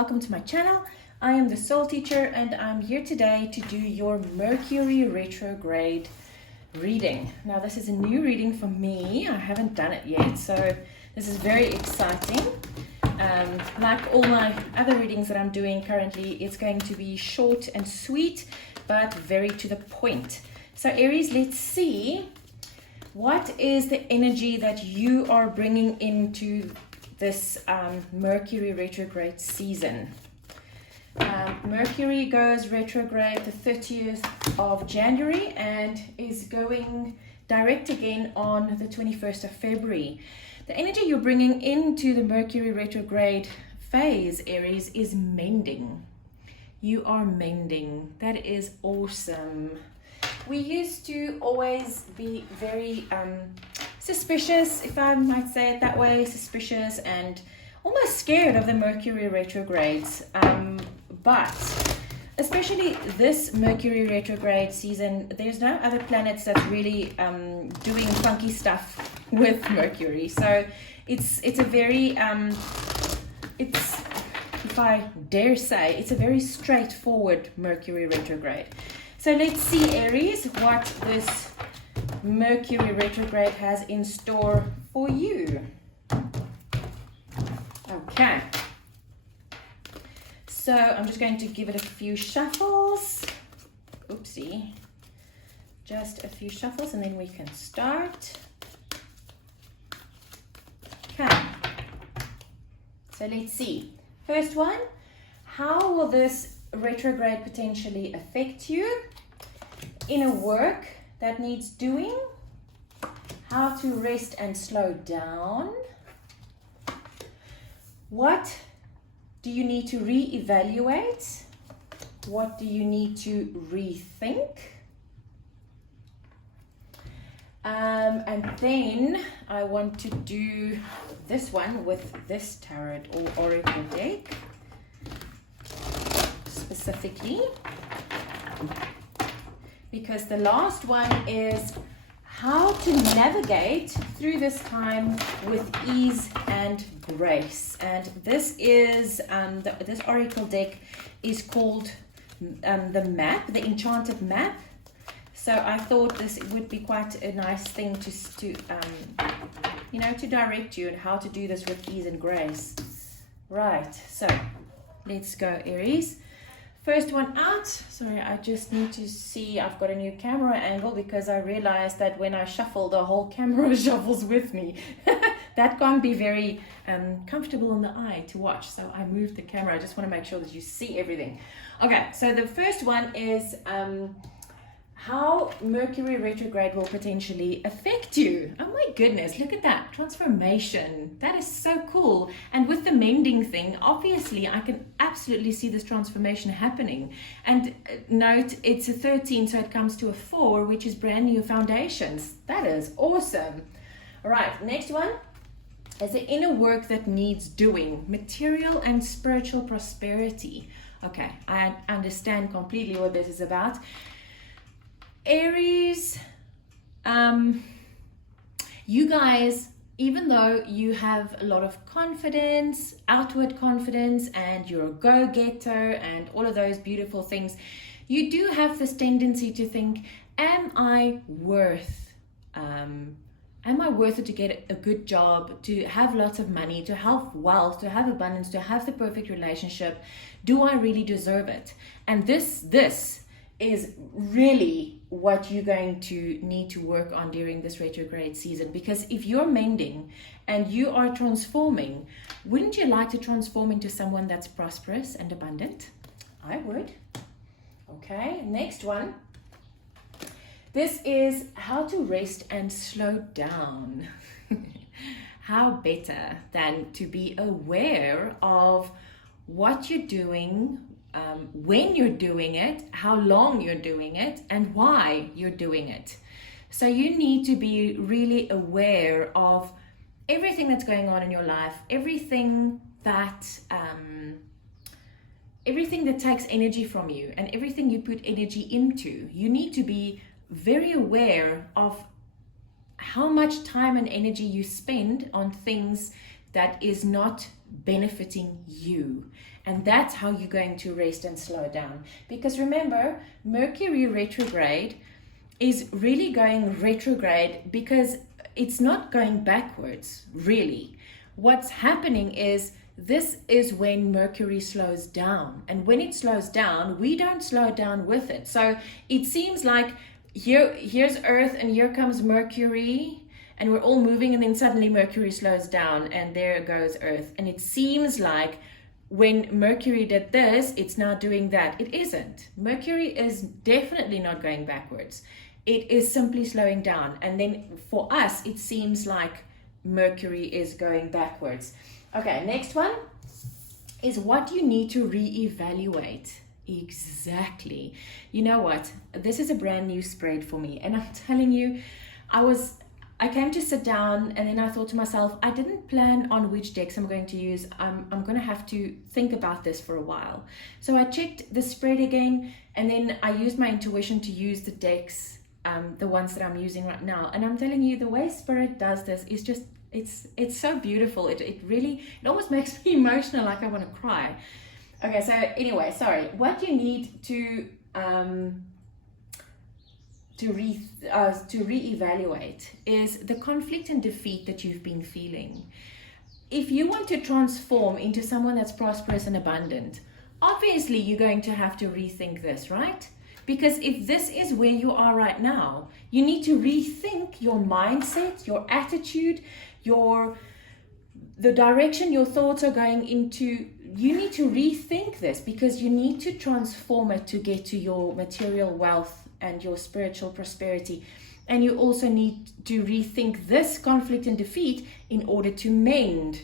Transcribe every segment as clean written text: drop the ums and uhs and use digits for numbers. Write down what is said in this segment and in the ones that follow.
welcome to my channel. I am the Soul Teacher and I'm here today to do your Mercury retrograde reading. Now this is a new reading for me. I haven't done it yet, so this is very exciting. Like all my other readings that I'm doing currently, it's going to be short and sweet, but very to the point. So Aries, let's see what is the energy that you are bringing into this Mercury retrograde season. Mercury goes retrograde the 30th of January and is going direct again on the 21st of February. The energy you're bringing into the Mercury retrograde phase, Aries, is mending. You are mending. That is awesome. We used to always be very suspicious, if I might say it that way, suspicious and almost scared of the Mercury retrogrades. But especially this Mercury retrograde season, there's no other planets that's really doing funky stuff with Mercury. So it's a very, it's, if I dare say, it's a very straightforward Mercury retrograde. So let's see, Aries, what this Mercury retrograde has in store for you. Okay. So I'm just going to give it a few shuffles. Oopsie. Just a few shuffles and then we can start. Okay. So let's see. First one, how will this retrograde potentially affect you? Inner work that needs doing, how to rest and slow down, what do you need to reevaluate, what do you need to rethink, and then I want to do this one with this tarot or oracle deck specifically, because the last one is how to navigate through this time with ease and grace. And this is this oracle deck is called the map, the enchanted map. So I thought this would be quite a nice thing to direct you on how to do this with ease and grace. Right, so let's go, Aries. First one out. Sorry, I just need to see. I've got a new camera angle because I realized that when I shuffle, the whole camera shuffles with me. That can't be very comfortable in the eye to watch. So I moved the camera. I just want to make sure that you see everything. Okay, so the first one is how Mercury retrograde will potentially affect you. Oh my goodness, look at that transformation. That is so cool. And with the mending thing, obviously I can absolutely see this transformation happening. And note, it's a 13, so it comes to a 4, which is brand new foundations. That is awesome. All right, next one is the inner work that needs doing, material and spiritual prosperity. Okay, I understand completely what this is about. Aries, you guys, even though you have a lot of confidence, outward confidence, and you're a go-getter and all of those beautiful things, you do have this tendency to think, am I worth it to get a good job, to have lots of money, to have wealth, to have abundance, to have the perfect relationship? Do I really deserve it? And this is really what you're going to need to work on during this retrograde season, because if you're mending and you are transforming, wouldn't you like to transform into someone that's prosperous and abundant? I would. Okay, next one. This is how to rest and slow down. How better than to be aware of what you're doing, when you're doing it, how long you're doing it, and why you're doing it. So you need to be really aware of everything that's going on in your life, everything that takes energy from you and everything you put energy into. You need to be very aware of how much time and energy you spend on things that is not benefiting you. And that's how you're going to rest and slow down. Because remember, Mercury retrograde is really going retrograde because it's not going backwards, really. What's happening is this is when Mercury slows down. And when it slows down, we don't slow down with it. So it seems like here's Earth and here comes Mercury and we're all moving, and then suddenly Mercury slows down and there goes Earth. And it seems like when Mercury did this, it's now doing that. It isn't. Mercury is definitely not going backwards. It is simply slowing down. And then for us, it seems like Mercury is going backwards. Okay, next one is what you need to reevaluate. Exactly. You know what? This is a brand new spread for me. And I'm telling you, I came to sit down and then I thought to myself, I didn't plan on which decks I'm going to use. I'm going to have to think about this for a while. So I checked the spread again, and then I used my intuition to use the decks, the ones that I'm using right now. And I'm telling you, the way Spirit does this is just, it's so beautiful. It really, it almost makes me emotional, like I want to cry. Okay, so anyway, sorry. What you need to reevaluate is the conflict and defeat that you've been feeling. If you want to transform into someone that's prosperous and abundant, obviously you're going to have to rethink this, right? Because if this is where you are right now, you need to rethink your mindset, your attitude, the direction your thoughts are going into. You need to rethink this because you need to transform it to get to your material wealth and your spiritual prosperity. And you also need to rethink this conflict and defeat in order to mend.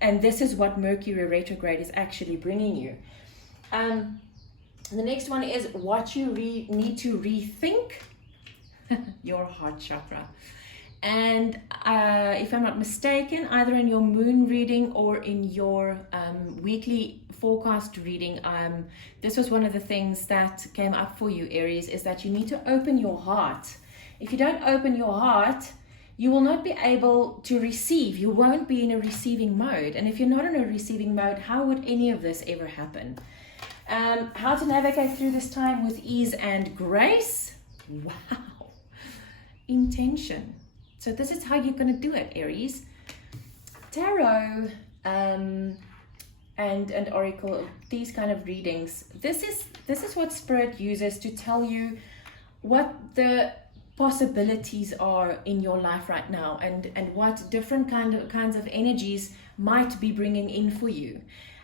And this is what Mercury retrograde is actually bringing you. The next one is what you need to rethink. Your heart chakra. And if I'm not mistaken, either in your moon reading or in your weekly forecast reading, this was one of the things that came up for you, Aries, is that you need to open your heart. If you don't open your heart, you will not be able to receive. You won't be in a receiving mode. And if you're not in a receiving mode, how would any of this ever happen? How to navigate through this time with ease and grace? Wow. Intention. So this is how you're going to do it, Aries. Tarot and Oracle, these kind of readings. This is what Spirit uses to tell you what the possibilities are in your life right now, and what different kinds of energies might be bringing in for you.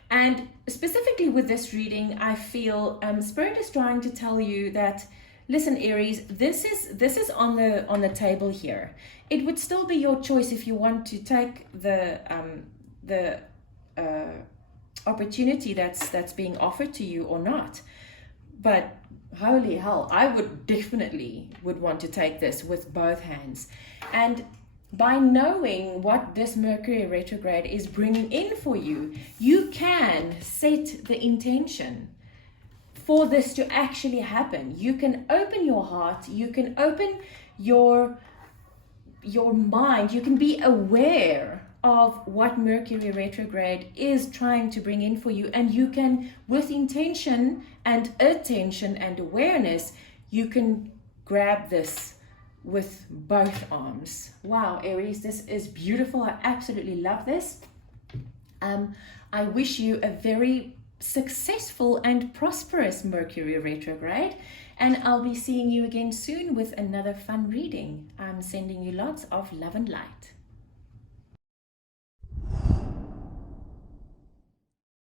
And specifically with this reading, I feel Spirit is trying to tell you that, listen, Aries, this is on the table here. It would still be your choice if you want to take the opportunity that's being offered to you or not. But holy hell, I would definitely want to take this with both hands. And by knowing what this Mercury retrograde is bringing in for you, you can set the intention for this to actually happen. You can open your heart, you can open your mind, you can be aware of what Mercury retrograde is trying to bring in for you, and you can, with intention and attention and awareness, you can grab this with both arms. Wow, Aries, this is beautiful. I absolutely love this. I wish you a very successful and prosperous Mercury retrograde, and I'll be seeing you again soon with another fun reading. I'm sending you lots of love and light.